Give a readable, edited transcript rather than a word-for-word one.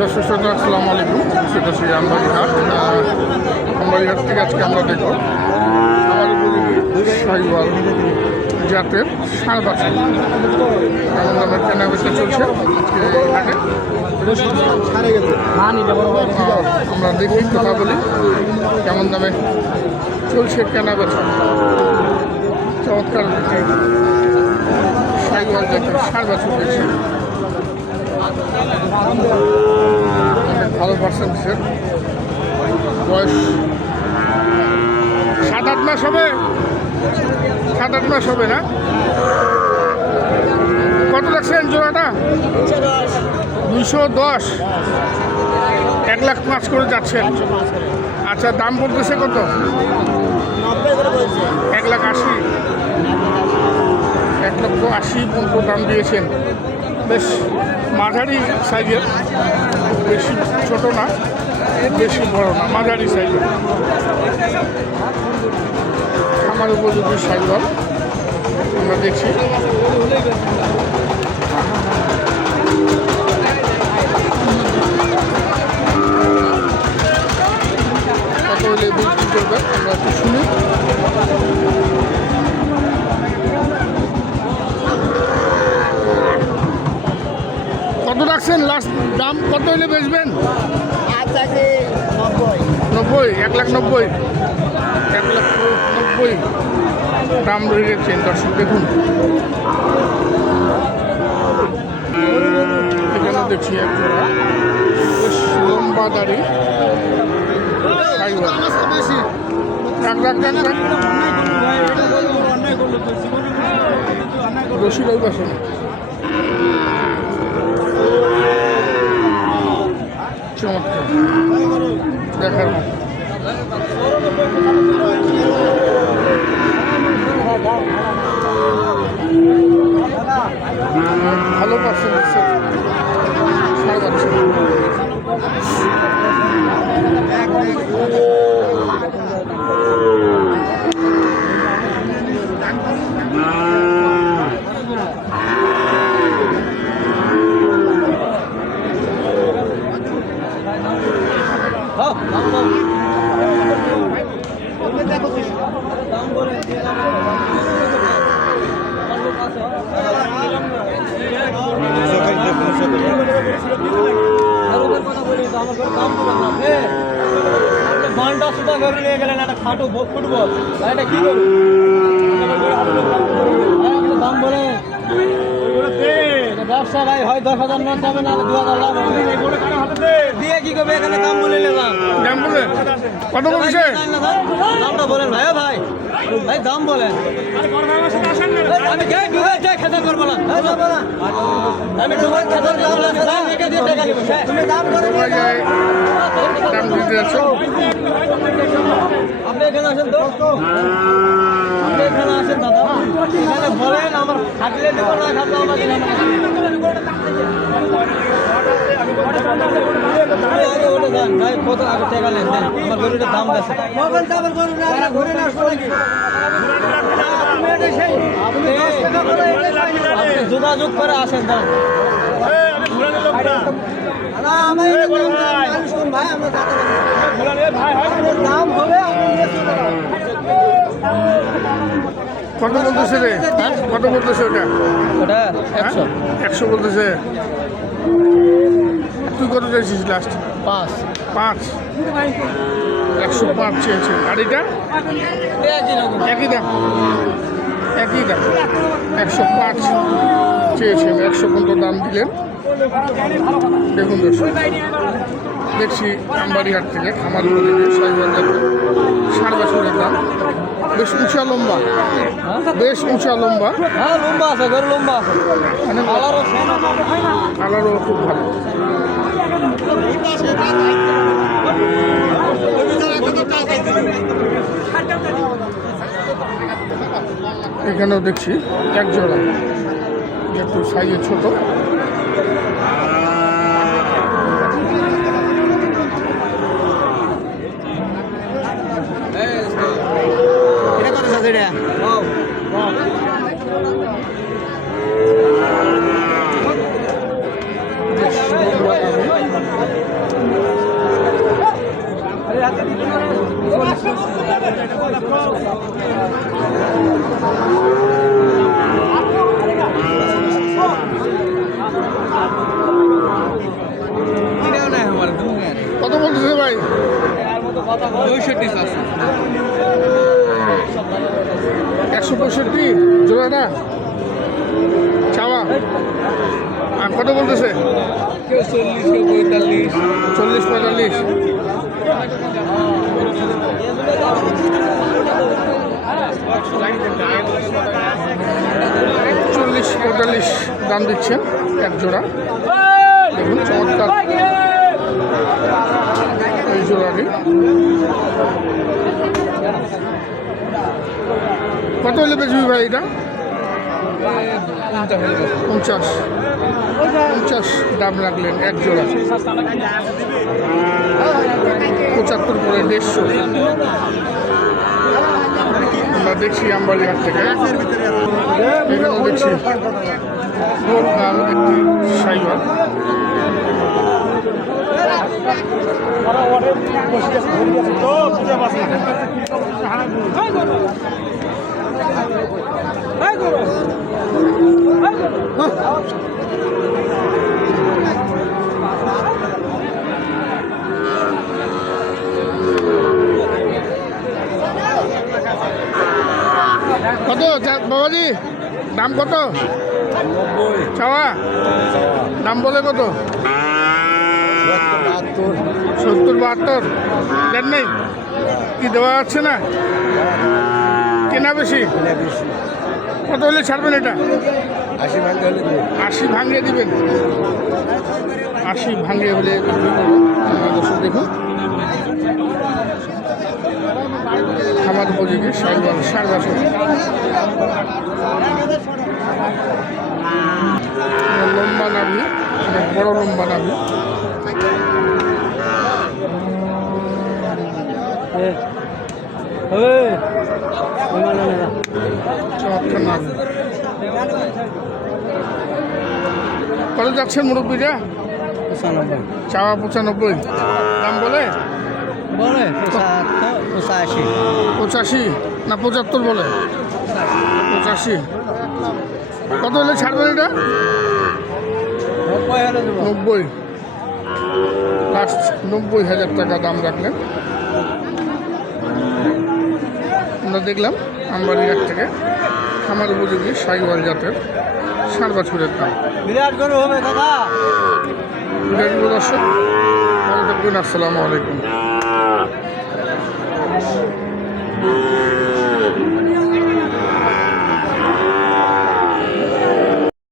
দর্শক শ্রোতা আসসালামু আলাইকুম। সেটা সেই আমবাড়িহাট থেকে আজকে আমরা দেখব আমার উপযোগী শাহিওয়াল জাতের ষাঁড় বাছুর কেমন দামের কেনা বেচা চলছে আজকে এই হাটে। আমরা দেখি কথা বলি কেমন দামে চলছে কেনা বেচা। চমৎকার শাহিওয়াল জাতের ষাঁড় বাছুর দেখছে, ভালো পার্সেন্টের বয়স 7-8 মাস হবে, 7-8 মাস হবে না? কত লাগছেন জোড়াটা? 210, 1,05,000 করে যাচ্ছেন। আচ্ছা, দাম পড়তেছে কত? 1,80,000, 1,80,000 পর্যন্ত দাম দিয়েছেন। বেশ মাঝারি সাইজের, বেশি ছোট না বেশি বড় না, মাঝারি সাইজের আমার উপযোগী শাহিওয়াল আমরা দেখছি। কত হলে বিক্রি করবে আমরা একটু শুনি। কত রাখছেন লাস্ট দাম? কত হলে বেচবেন? 90, 1,90,000, 1,90,000 দাম রেখেছেন। দর্শক দেখুন, এখানে দেখছি এক জোড়া বেশ লম্বা দাড়ি শাহিওয়াল। রশিদ ওই পাশে চমৎকার দেখার ভালো পার্সেন্টেজ ষাঁড় বাচ্চা। ঘন্টা সুতা ধরে নিয়ে গেলেন একটা খাটো ফুটবল, এটা কি করবো? দাম বলে ব্যবসা ভাই, হয় 10,000 না যাবে না 2,000 লাভ দিয়ে কি করবে? এখানে দাম বলে নিলাম। দাম বলেন কত বলছে? দামটা বলেন ভাই, ভাই ভাই দাম বলেন। আমি খেতে করবো না, আমি তোমার খেতে দাম দিতে যাচ্ছ। আপনি এখানে আসেন তো, আপনি এখানে আসেন দাদা, এখানে বলেন আমার খাটলে দেবো না খাটলে আমাকে আগে ওটা দেন ভাই, কত আগে টাকা নেন দেন, আমার গরুটার দাম বেশি। আপনি যোগাযোগ করে আসেন দাম। কত বলতেছে রে? কত বলতেছে ওটা? ওটা 100 বলতেছে। তুই কত চাইছিস লাস্ট? 5 105 চেয়েছে। আর এটা একই দাম, একই দাম 105 চেয়েছেন। 100 পর্যন্ত দাম দিলেন। দেখুন দর্শক, দেখছি আমবাড়িহাট থেকে খামার উপযোগী শাহিওয়াল জাতের ষাঁড় বাছুরের দাম। বেশ উঁচা লম্বা, বেশ উঁচা লম্বা। হ্যাঁ লম্বা আছে, গরু লম্বা আছে, কালারও খুব ভালো। এখানেও দেখছি এক জোড়া, একটু সাইজে ছোট। 165 জোড়াটা চাওয়া আর কত বলতেছে? 40-45। $40-45 দাম দিচ্ছেন এক জোড়া। দেখুন চমৎকার এই জোড়াটি। কত হলে বেচবি ভাই এটা? 50 দাম রাখলেন এক জোড়া। 75 করে 150। আমরা দেখছি আমবাড়ি হাট থেকে এখানে দেখছি গোলগাল একটি সাইবার। কত বাবাজি দাম কত চাওয়া? দাম বলে কত? 70-72 দেন নেই কি দেওয়া যাচ্ছে না? কেনা বেশি? কত হলে ছাড়বেন এটা? 80 ভাঙিয়ে দিবেন। 80 ভাঙিয়ে হলে দর্শক দেখুন খামার উপযোগী সার বাসন। লম্বা নাভি, অনেক বড় লম্বা নাভি। চমৎকার নাভি। কত যাচ্ছেন মুরব্বীরা? 95 চাওয়া 95 দাম বলে? 85 না 75 বলে? 85। কত হলে ছাড়বেন এটা? 90। লাস্ট 90,000 টাকা দাম রাখলেন। আমরা দেখলাম আমবাড়ি হাট থেকে খামার উপযোগী সাইওয়াল জাতের ষাঁড় বাছুরের দাম। বিরাট গরু হবে দাদা। দর্শক ভালো থাকবেন। আসসালামু আলাইকুম।